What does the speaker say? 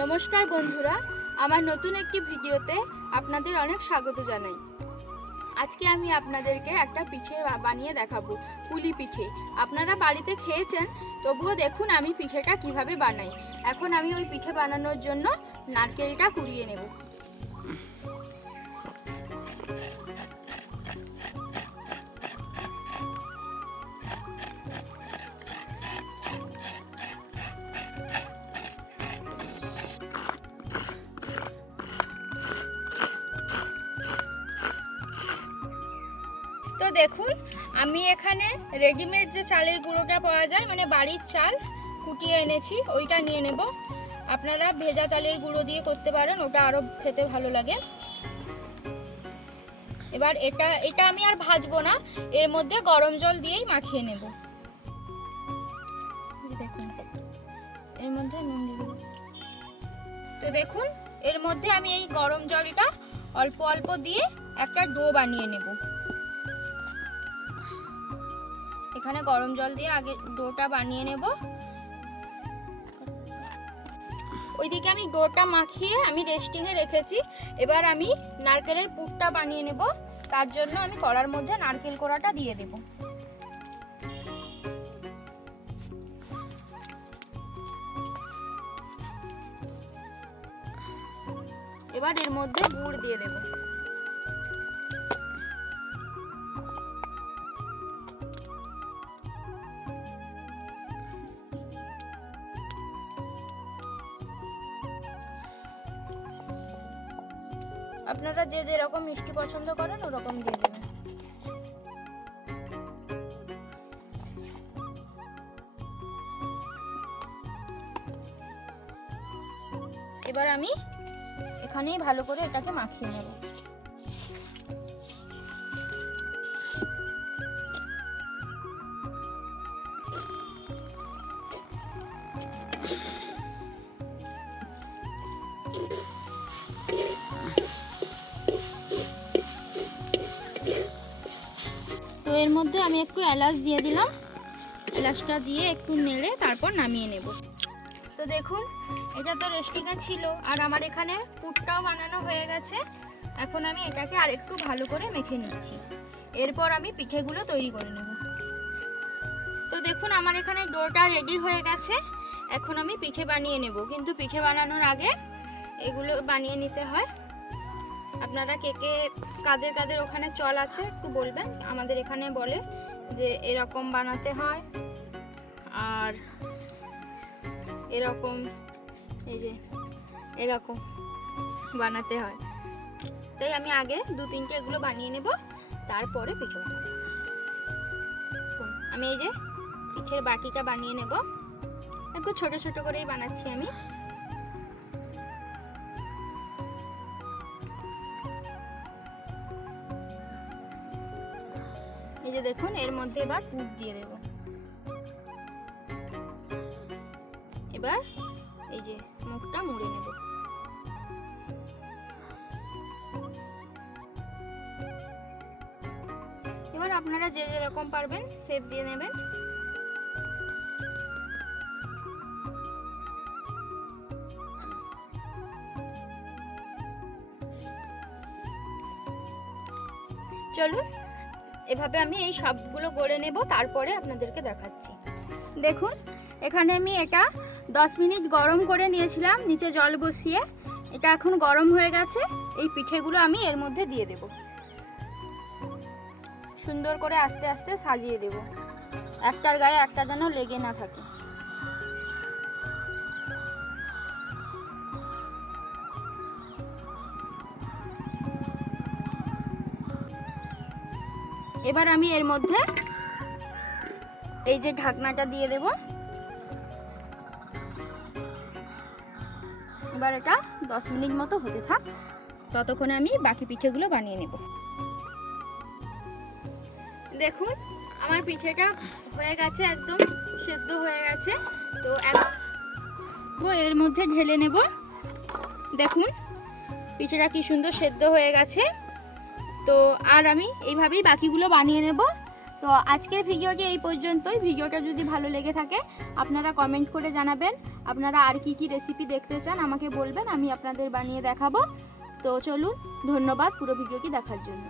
নমস্কার বন্ধুরা, আমার নতুন একটি ভিডিওতে আপনাদের অনেক স্বাগত জানাই। আজকে আমি আপনাদেরকে একটা পিঠে বানিয়ে দেখাবো, পুলি পিঠে। আপনারা বাড়িতে খেয়েছেন, তবুও দেখুন আমি পিঠেটা কিভাবে বানাই। এখন আমি ওই পিঠে বানানোর জন্য নারকেলটা কুড়িয়ে নেব। তো দেখুন, আমি এখানে রেডিমেড যে চালের গুঁড়োটা পাওয়া যায়, মানে বাড়ির চাল কুটিয়ে এনেছি, ওইটা নিয়ে নেব। আপনারা ভেজা চালের গুঁড়ো দিয়ে করতে পারেন, ওটা আরও খেতে ভালো লাগে। এবার এটা আমি আর ভাজবো না, এর মধ্যে গরম জল দিয়েই মাখিয়ে নেব। দেখুন এর মধ্যে নুন দিব। তো দেখুন এর মধ্যে আমি এই গরম জলটা অল্প অল্প দিয়ে একটা ডো বানিয়ে নেব। এখানে গরম জল দিয়ে আগে ডোটা বানিয়ে নেব। ওইদিকে আমি ডোটা মাখিয়ে আমি রেস্টিংয়ে রেখেছি। এবার আমি নারকেলের পুরটা বানিয়ে নেব। তার জন্য আমি কড়ার মধ্যে নারকেল কোড়াটা দিয়ে দেব। এবার এর মধ্যে গুড় দিয়ে দেব। আপনারা যে যেরকম মিষ্টি পছন্দ করেন ওরকম দিয়ে দেবেন। এবার আমি এখানেই ভালো করে এটাকে মাখিয়ে নেব। তো এর মধ্যে আমি একটু এলাচ দিয়ে দিলাম। এলাচটা দিয়ে একটু নেড়ে তারপর নামিয়ে নেব। তো দেখুন এটা তো রেস্টিংয়ে ছিল, আর আমার এখানে পুরটাও বানানো হয়ে গেছে। এখন আমি এটাকে আর একটু ভালো করে মেখে নিচ্ছি। এরপর আমি পিঠেগুলো তৈরি করে নেব। তো দেখুন আমার এখানে ডোটা রেডি হয়ে গেছে। এখন আমি পিঠে বানিয়ে নেব, কিন্তু পিঠে বানানোর আগে এগুলো বানিয়ে নিতে হয়। আপনারা কে কে কাদের কাদের ওখানে চল আছে একটু বলবেন। আমাদের এখানে বলে যে এরকম বানাতে হয়, আর এরকম, এই যে এরকম বানাতে হয়। তাই আমি আগে দু তিনটে এগুলো বানিয়ে নেব, তারপরে পিঠে বানাবো। আমি এই যে পিঠের বাটিটা বানিয়ে নেব। একটু ছোট ছোট করেই বানাচ্ছি আমি। এই যে দেখুন এর মধ্যে এবার পুর দিয়ে দেব। এবার এই যে মুখটা মুড়ে নেব। এবার আপনারা যে যেরকম পারবেন শেপ দিয়ে নেবেন। চলুন এভাবে আমি এই সবগুলো গড়ে নেব, তারপরে আপনাদেরকে দেখাচ্ছি। দেখুন এখানে আমি এটা 10 মিনিট গরম করে নিয়েছিলাম নিচে জল বসিয়ে। এটা এখন গরম হয়ে গেছে। এই পিঠেগুলো আমি এর মধ্যে দিয়ে দেব। সুন্দর করে আস্তে আস্তে সাজিয়ে দেব, একটার গায়ে একটা যেন লেগে না থাকে। এবার আমি এর মধ্যে এই যে ঢাকনাটা দিয়ে দেব। এবার এটা 10 মিনিট মতো হতে থাক, ততক্ষণে আমি বাকি পিঠেগুলো বানিয়ে নেব। দেখুন আমার পিঠেটা হয়ে গেছে, একদম সেদ্ধ হয়ে গেছে। তো এর মধ্যে ঢেলে নেব। দেখুন পিঠেটা কি সুন্দর সেদ্ধ হয়ে গেছে। তো আর আমি এইভাবেই বাকিগুলো বানিয়ে নেব। তো আজকের ভিডিওটি এই পর্যন্তই। ভিডিওটা যদি ভালো লেগে থাকে আপনারা কমেন্ট করে জানাবেন। আপনারা আর কি কি রেসিপি দেখতে চান আমাকে বলবেন, আমি আপনাদের বানিয়ে দেখাবো। তো চলুন, ধন্যবাদ পুরো ভিডিওটি দেখার জন্য।